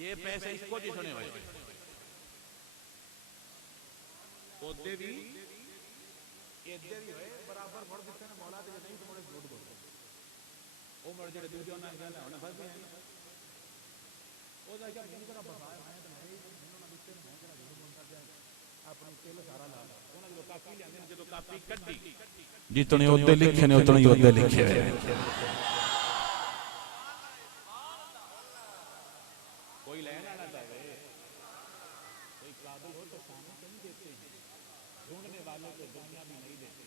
یہ پیسے اس کو جی سنے ہوئے عہدے بھی عہدے بھی ہوئے برابر مڑ دیتے ہیں مولا تے نہیں تو مڑے جھوٹ بولتے او مڑ جڑے دوجے انہاں گل ہے انہاں فس گئے او دا کیا من کرا بسایا میں تے نہیں انہاں دتے میں کرا جھوٹ بولتا پیا اپنا تل سارا لا انہاں جو کاپی لیندے جدوں کاپی کڈی جتنے عہدے لکھے نے اتنے عہدے لکھے ہوئے کوئی لینا نہ چاہے کوئی قابل ہو تو سامنے کیوں دیتے ہیں ڈھونڈنے والوں کو دنیا بھی نہیں دیتے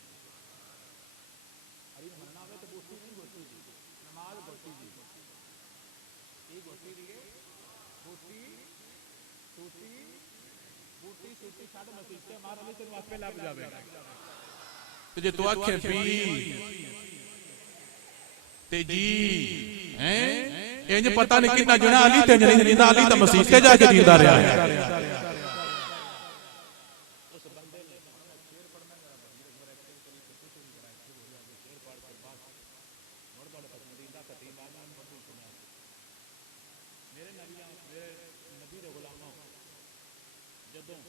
ارے مننا ہوئے تو بوٹی نہیں ہوتی جی نماز بوٹی جی یہ بوٹی دیئے بوٹی سوٹی بوٹی سوٹی چھاڑ مسیح سے مار علی تنو آپ پہ لاب جاوے تجھے تو آنکھیں پی تیجی یہ پتہ نہیں کتنا جنہ علی تے جنہ علی تا مسیح تے جا کے دیندہ رہا ہے اس بندے نے شیر پڑھنا ہے شیر پڑھ کر بعد مرد والے پسندیدہ خطیب آمان مردو سنا میرے نبی دے غلاموں جدوں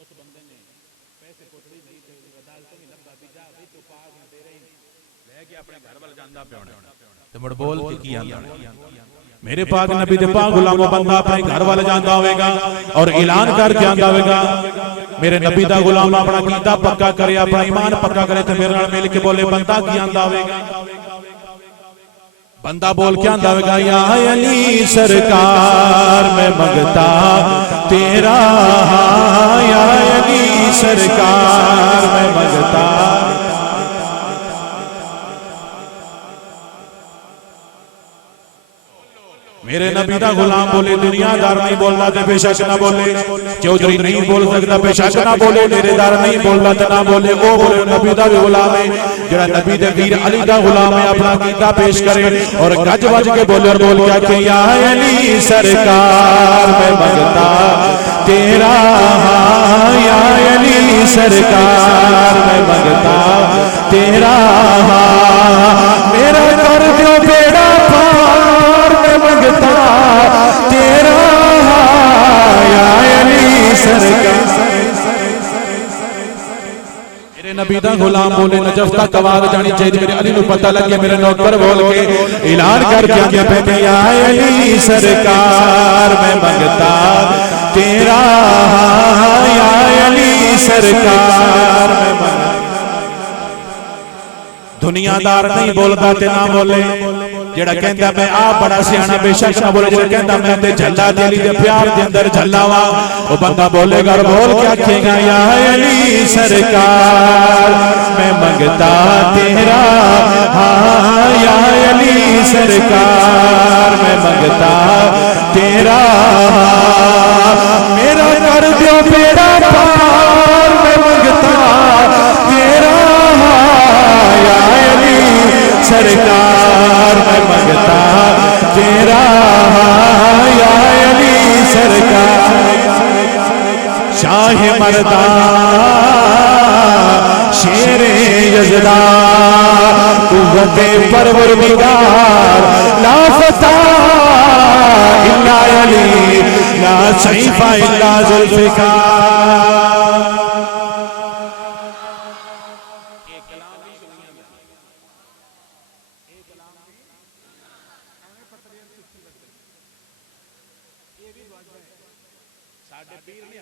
اس بندے نے پیسے کوٹڑی نہیں تھے عدالتوں میں لبدا بھی جا بھی تو پاک میں تیرے ہی لے کے اپنے گھر وال جاندا پیا ہونا تے مڑ بول کے کی آندا میرے پاک نبی دے پاک غلاموں بندہ اپنے گھر وال جاندا ہوے گا اور اعلان کر کے آندا ہوے گا میرے نبی دا غلام اپنا عقیدہ پکا کرے اپنا ایمان پکا کرے تے میرے نال مل کے بولے بندہ کی آندا ہوے گا بندہ بول کے آندا ہوے گا یا علی سرکار میں منگتا تیرا یا علی سرکار میں منگتا میرے نبی دا غلام بولے دنیا دار نہیں بولنا تے بے شک نہ بولے چودھری نہیں بول سکتا بے شک نہ بولے میرے دار نہیں بولنا تے نہ بولے او بولے نبی دا بھی غلام ہے جڑا نبی دے ویر علی دا غلام ہے اپنا عقیدہ پیش کرے اور گج وج کے بولے اور بول کے کہ یا علی سرکار میں منگتا تیرا یا علی سرکار میں منگتا تیرا میرا کر دیو بیڑا پار میں منگتا تیرا یا علی سرکار میرے نبی دا غلام بولے نجف تک آواز جانی چاہیے میرے علی نو پتہ لگے میرے نوکر بول کے اعلان کر کے آگے پہ یا علی سرکار میں منگتا تیرا یا علی سرکار میں منگتا دنیا دار نہیں بولتا تے نہ بولے جڑا کہندا میں آپ بڑا سیانا بے شک نہ بولے جڑا کہندا میں تے جھلا دلی دے پیار دے اندر جھلا وا او بندہ بولے گا اور بول کے آکھے گا یا علی سرکار میں منگتا تیرا یا علی سرکار میں منگتا تیرا میرا کر دیو بیڑا پار میں منگتا تیرا یا علی سرکار میں منگتا تیرا یا علی سرکار شاہ مردان شیر یزدان قوت پروردگار لا فتح الا علی لا سیف الا ذوالفقار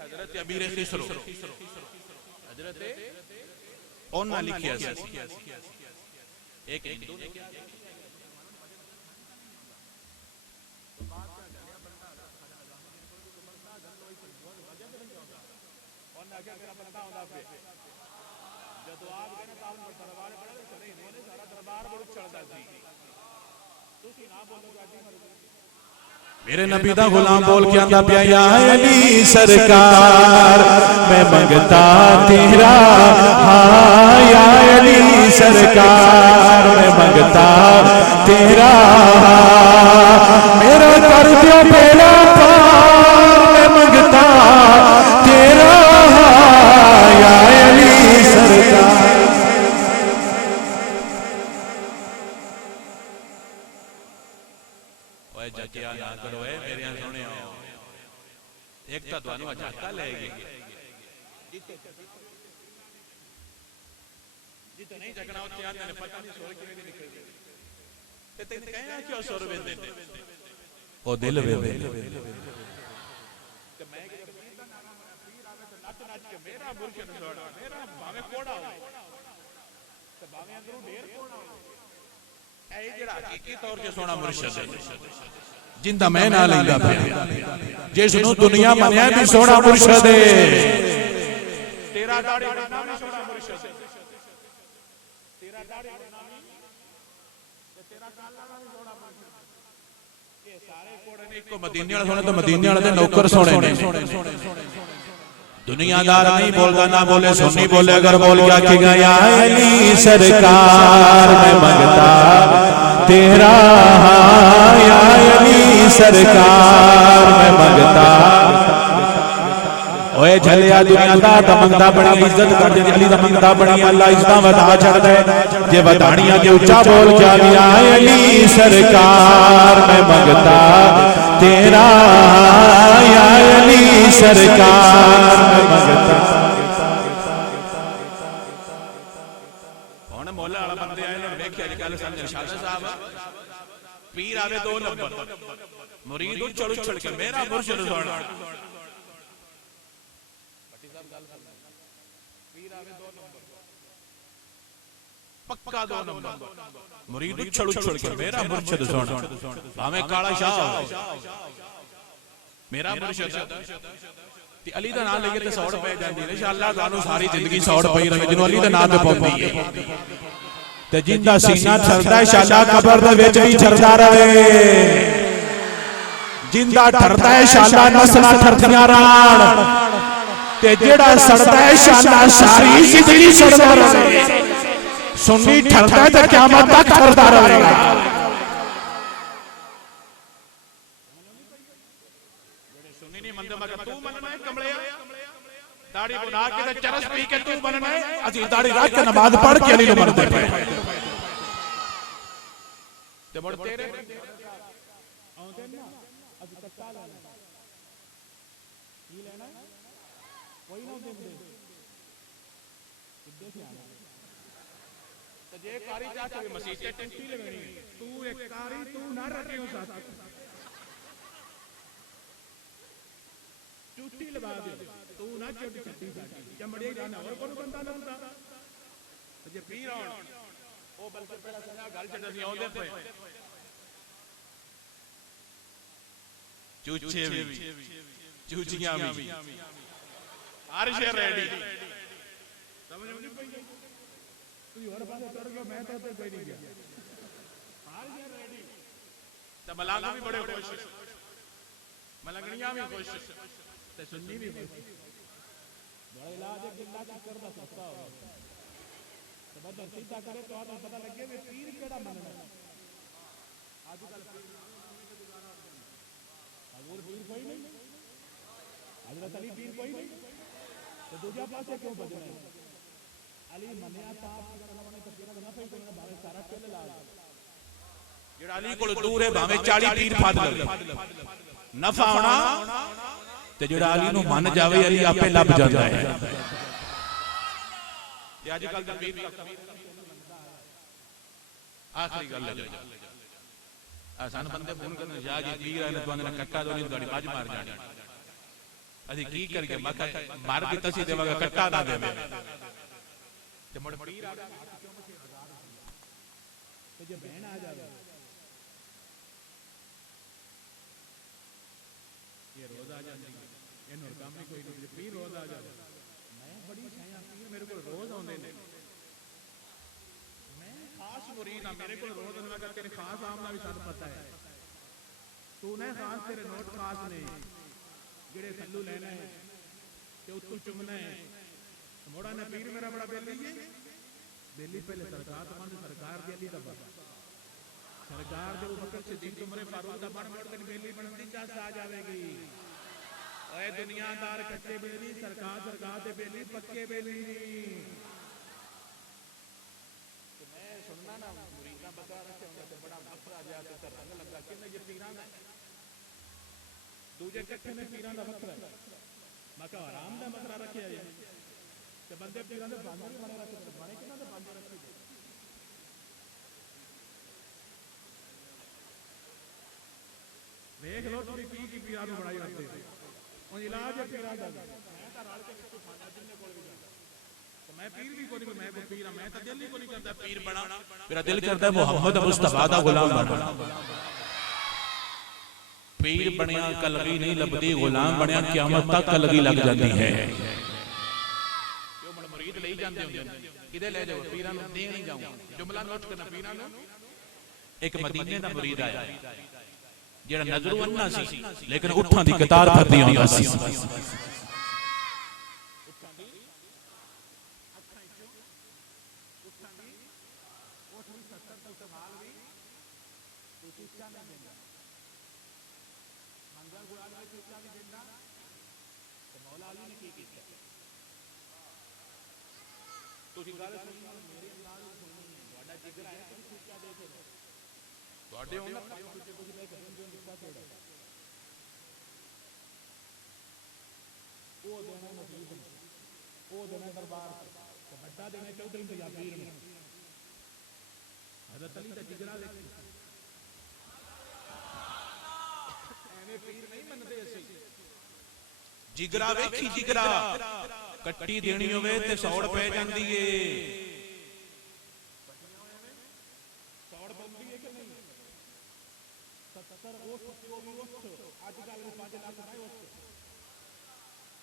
حضرت ابیر خسرو حضرت اونا لکھیا سی ایک ہندو نے کیا جدو آپ کہنے تاؤں پر دربار بڑھا سارے ہندو نے سارا دربار بڑھ چڑھتا سی تو سی نہ بولو گا جی مرضی میرے نبی دا غلام بول کے آندا پیا یا علی سرکار میں منگتا تیرا ہاں یا علی سرکار میں منگتا تیرا میرا کر دیو بیڑا پار میں منگتا تیرا یا علی سرکار جکیا نہ کرو اے میرے سونے ایک تا دوانو جھاکا لے گی جیتے نہیں جھکنا ہوتے آنے نے پتہ نہیں سور کی نکل گئی تے تے کہیں کیوں سور وے دے او دل وے دے کہ میں کہ پیر آوے تو نچ نچ کے میرا مرشد سوڑا میرا بھاوے کوڑا ہو تے بھاوے اندروں ڈھیر کوڑا ہو اے جڑا حقیقی طور تے سونا مرشد ہے جندہ میں نہ لیندا پیا جس نو دنیا منیا بھی سونا مرشد ہے تیرا داڑھی بننا بھی سونا مرشد ہے تیرا داڑھی بننا بھی تیرا کالا بھی سونا مرشد ہے یہ سارے کوڑے نے ایک کو مدینے والے سونے تو مدینے والے دے نوکر سونے نے دنیا دار نہیں بولتا نہ بولے سنی بولے اگر بول گیا کہ گا یا علی سرکار میں منگتا تیرا یا علی سرکار میں منگتا اوے جھلیا دنیا دا منگتا بڑی عزت کر دے علی دا منگتا بڑی اللہ عزتاں ودا چھڑ دے جے وداڑیاں کے اونچا بول کے گیا علی سرکار میں منگتا تیرا یا علی سرکار میں منگتا ہن مولا والا بندے آئے نے ویکھیا جے گل سمجھ ارشاد صاحب پیر آوے دو نمبر مرید اچھڑ اچھڑ کے میرا مرشد سونا پیر آوے دو نمبر پکا دو نمبر مرید اچھڑ اچھڑ کے میرا مرشد سونا ہمیں کالا شاہ میرا مرشد تے علی دا نام لے کے تے سوڑ پہ جاندی ہے انشاءاللہ تانوں ساری زندگی سوڑ پئی رہے جنوں علی دا نام تے پوندی ہے تے جندا سینہ چلدا ہے انشاءاللہ قبر دے وچ بھی چلدا رہے جندا ٹردا ہے انشاءاللہ نسلاں ٹردیاں رہن تے جیڑا سڑدا ہے انشاءاللہ ساری زندگی سڑدا رہے سنی ٹردا ہے تے قیامت تک ٹردا رہے گا داڑھی بنا کے چرس پی کے تو بننا ہے اسی داڑھی رکھ کے نماز پڑھ کے علی نو مرتے پہ تے مڑ تیرے آوندے نا اج کٹا لینا کی لینا کوئی نہ دیندے کدے سے آنا تے جے کاری چاچا مسیح تے ٹنٹی لگنی تو ایک کاری تو نہ رکھیو ساتھ چوٹی لگا دے تو نہ چوٹی چھٹی ساٹی چمڑی جانا اور کون بندہ لگتا جے پیر آن او بلکہ پہلا سنا گل چڑھ سی اوندے پے چوچے بھی چوچیاں بھی ہر شے ریڈی سمجھ نہیں پئی تو اور بات کر گیا میں تو کوئی نہیں گیا ہر شے ریڈی تے ملانگ بھی بڑے خوش ملنگڑیاں بھی خوش تے سنی بھی خوش بڑا علاج ہے جنہ کی کردا سستا ہو تے بدل سیدھا کرے تو آپ پتہ لگے کہ پیر کیڑا مننا اج کل حضور پیر کوئی نہیں حضرت علی پیر کوئی نہیں تو دوجا پاسے کیوں بجنا ہے علی منیا تا اللہ نے تفسیر نہ پئی کوئی نہ بھاوے سارا کل لا جڑا علی کول دور ہے بھاوے 40 پیر پھاد لے نفع ہونا تے جڑا علی نو من جاوے علی آپے لب جاندا ہے تے اج کل تقریر آخری گل ہے آسان بندے فون کرنے شاہ جی پیر آئے تو نے کٹا دو نہیں گاڑی باج مار جانی اسی کی کر کے مار کی تسی دے وگا کٹا نہ دے تے مڑ پیر آ تے جے بہن آ جاوے یہ روز آ جاندی ہے اینو کام نہیں کوئی نہیں پیر روز آ جاوے میں بڑی سیاں پیر میرے کو روز اوندے نے میں خاص مرید ہاں میرے کو روز نہ کر کے خاص آمنا بھی سانو پتہ ہے تو نے خان تیرے نوٹ خاص نے جڑے تھلو لینا ہے تے اتو چمنا ہے موڑا نے پیر میرا بڑا بیلی ہے بیلی پہلے سرکار تو مند سرکار دی علی دا بڑا سرکار دے بکر صدیق عمر فاروق دا بن موڑ تے بیلی بنن دی چاس آ جاوے گی اے دنیا دار کچے بیلی سرکار دے بیلی پکے بیلی نہیں تو میں سننا نا مریداں بکرا رکھے ہوں تے بڑا وقت آ جایا تے رنگ لگا کہ یہ پیراں دا دوجے کٹھے میں پیراں دا وقت ہے میں کہا آرام دا بکرا رکھے ہے تے بندے پیراں دے باندے بنے رکھے بنے کنا دے باندے رکھے ویکھ لو تسی کی پیراں نوں بڑائی رکھتے ان علاج ہے پیراں دا میں تا رال کے کچھ کھانا جننے کول بھی جاندا تو میں پیر بھی کوئی میں کو پیراں میں تا دل ہی کوئی نہیں کردا پیر بنا میرا دل کردا ہے محمد مصطفی دا غلام بنا پیر بنیا کلگی نہیں لبدی غلام بنیا قیامت تک کلگی لگ جاتی ہے جو مرید لے جاندے ہوندے کدے لے جاؤ پیراں نوں دین نہیں جاؤں جملہ نوٹ کرنا پیراں نوں ایک مدینے دا مرید آیا جڑا نظر انا سی لیکن اٹھاں دی قطار پھردی ہوندا سی جگرا ویکھی جگرا کٹی دینی ہوئے تے سوڑ پہ جاندی ہے سوڑ بندی ہے کہ نہیں 70 اوٹ جو بھی اوٹ آج کل میں 5 لاکھ بھائی اوٹ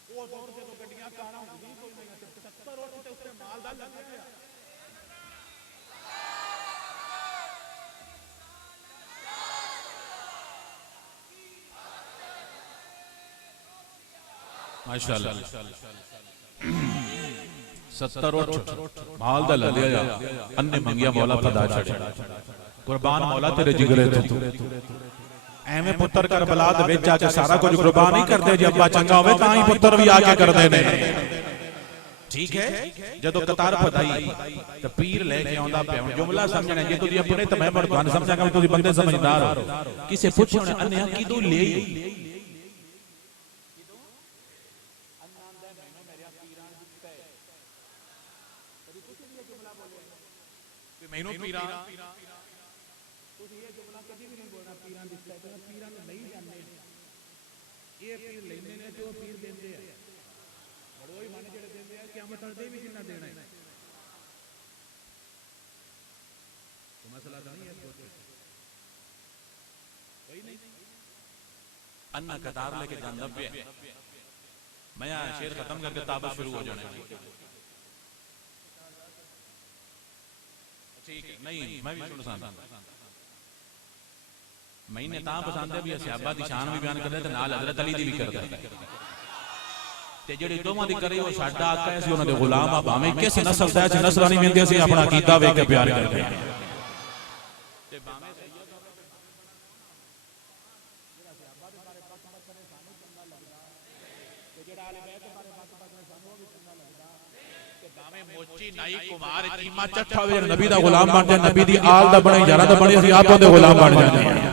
وہ دور سے تو گڈیاں کاراں ہوندی کوئی نہیں 70 اوٹ تے اوتے مال دا لگ گیا ماشاءاللہ 70 اوٹ مال دا لے لیا انے منگیا مولا پدا چھڑے قربان مولا تیرے جگرے تو ایویں پتر کربلا دے وچ آ کے سارا کچھ قربان نہیں کردے جے ابا چنگا ہوے تاں ہی پتر بھی آ کے کردے نے ٹھیک ہے جدوں قطار پھدائی تے پیر لے کے آندا پیا جملہ سمجھنا جے تسی اپنے تے میں بڑھان سمجھا کہ تسی بندے سمجھدار ہو کسے پوچھن انیا کیدوں لے مینوں پیراں تسی یہ جملہ کبھی بھی نہیں بولنا پیراں دستا ہے کہ پیراں نوں نہیں جاننے یہ پیر لیندے نے تے او پیر دیندے ہیں بڑوئی مانے جڑے دیندے ہیں قیامت دے بھی جنہ دینا ہے تو مسئلہ نہیں ہے کوئی نہیں انا قطار لے کے جاندا پیا میں شعر ختم کر کے تابت شروع ہو جانا ہے نہیں میں بھی سن سانتا میں نے تاں پسند ہے بھی صحابہ دی شان بھی بیان کردا تے نال حضرت علی دی بھی کردا تے جڑی دوواں دی کری او ساڈا آقا ہے سی انہاں دے غلام آ بھاویں کس نسل دا ہے نسل نہیں ویندے سی اپنا عقیدہ ویکھ کے پیار کردے تے بھاویں سید جڑا صحابہ دے بارے بات بات کرے سانو چنگا لگدا تے جڑا اہل بیت دے بارے بات کرے سانو بھی چنگا لگدا تے بھاویں موچی نائی کمار چیما چٹھا وے نبی دا غلام بن جائے نبی دی آل دا بنے یارا دا بنے اسی آپاں دے غلام بن جاندے ہیں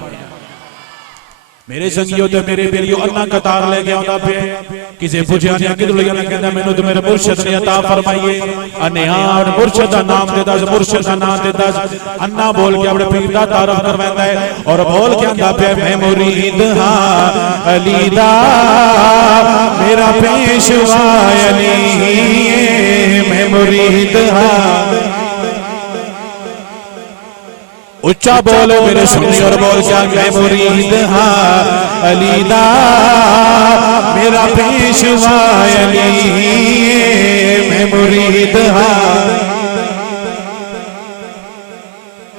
میرے سنگیوں تے میرے بیلیوں اللہ قطار لے کے آندا پے کسے پوچھیا نہیں کدھر لیا نہ کہندا مینوں تے میرے مرشد نے عطا فرمائیے انہار مرشد دا نام دے دس مرشد دا نام دے دس انا بول کے اپنے پیر دا تعارف کرواندا ہے اور بول کے آندا پے میں مرید ہاں علی دا میرا پیشوا علی میں مرید ہاں اچھا بولو میرے سنی اور بول کیا میں مرید ہاں علی دا میرا پیشوا علی میں مرید ہاں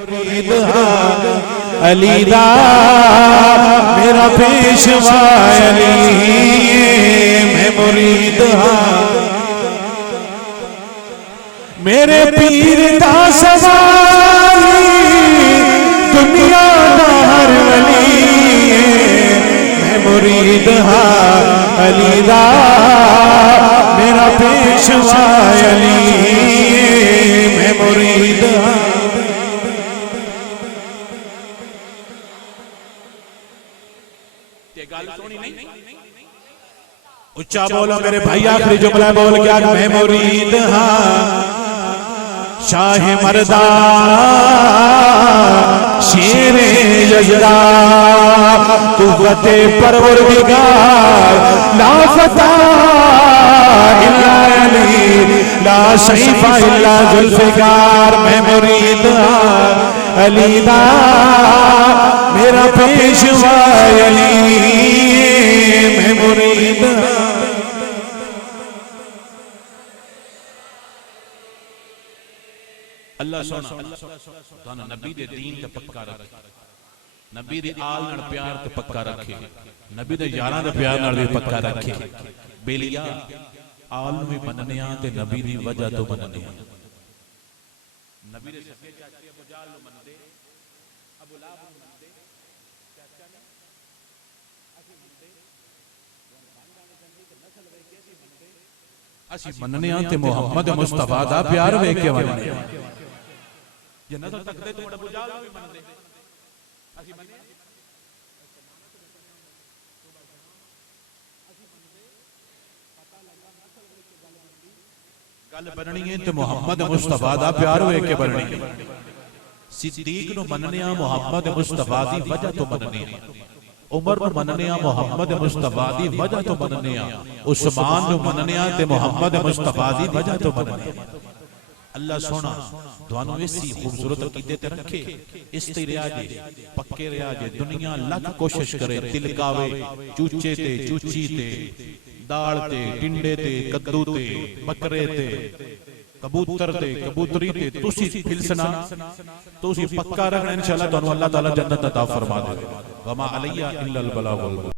مرید ہاں علی دا میرا پیشوا علی میں مرید ہاں میرے پیر دا سواری دنیا دا ہر ولی میں مرید ہاں علی دا میرا پیشوا علی میں مرید ہاں اچھا بولو میرے بھائی آخری جملہ بول کیا میں مرید ہاں شاہ مردہ شیر یزدہ قوت پروردگار لا فتح الا علی لا سیف الا ذوالفقار میں مرید ہاں علی دا میرا پیشوا علی میں مرید ہاں اللہ سونا نبی دے دین تے پکا رکھے نبی دے آل نال پیار تے پکا رکھے نبی دے یاراں دے پیار نال بھی پکا رکھے بیلیا آل نو بھی مننیاں تے نبی دی وجہ تو مننیاں نبی دے سکے چاچے ابو جال نو مندے ابو لہب نو مندے چاچا نے اسی مندے اسی مننیاں تے محمد مصطفیٰ دا پیار ویکھ کے مننیاں یہ نظر تک دے تو ابو جال بھی من دے اسی من دے گل بننی ہے تو محمد مصطفیٰ دا پیار ہوئے کے بننی ہے صدیق نو مننیاں محمد مصطفیٰ دی وجہ تو مننیاں عمر نو مننیاں محمد مصطفیٰ دی وجہ تو مننیاں عثمان نو مننیاں تے محمد مصطفیٰ دی وجہ تو مننیاں اللہ سونا دوانو اسی خوبصورت عقیدے تے رکھے اس تے ریاجے پکے ریاجے دنیا لکھ کوشش کرے تلکاوے چوچے تے چوچی تے داڑ تے ٹنڈے تے کدو تے بکرے تے کبوتر تے کبوتری تے تسی پھلسنا تسی پکا رکھنا انشاءاللہ دوانو اللہ تعالی جنت عطا فرما دے وما علیہ الا البلاغ